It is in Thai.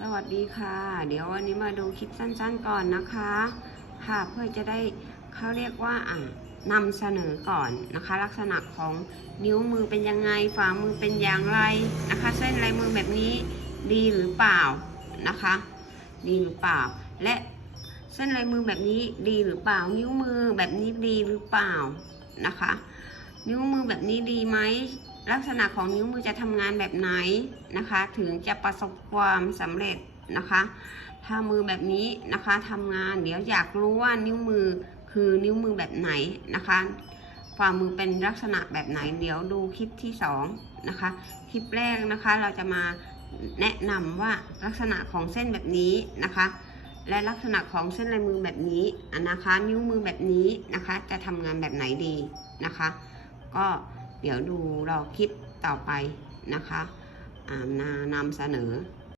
สวัสดีค่ะ เดี๋ยววันนี้มาดูคลิปสั้นๆก่อนนะคะ ค่ะเพื่อจะได้เขาเรียกว่าอ่านำเสนอก่อนนะคะ ลักษณะของนิ้วมือเป็นยังไงฝ่ามือเป็นอย่างไรนะคะ เส้นลายมือแบบนี้ดีหรือเปล่านะคะ ดีหรือเปล่า และเส้นลายมือแบบนี้ดีหรือเปล่า นิ้วมือแบบนี้ดีหรือเปล่านะคะ นิ้วมือแบบนี้ดีไหม ลักษณะของนิ้วมือจะทำงานแบบไหนนะคะ ถึงจะประสบความสำเร็จนะคะ ถ้ามือแบบนี้นะคะทำงานเดี๋ยวอยากรู้ว่านิ้วมือคือนิ้วมือแบบไหนนะคะฝ่ามือเป็นลักษณะแบบไหน เดี๋ยวดูคลิปที่สองนะคะคลิปแรกนะคะเราจะมาแนะนำว่าลักษณะของเส้นแบบนี้นะคะ และลักษณะของเส้นลายมือแบบนี้อะนะคะ นิ้วมือแบบนี้นะคะ จะทำงานแบบไหนดีนะคะ ก็ เดี๋ยวดูรอคลิปต่อไปนะคะนานำเสนอ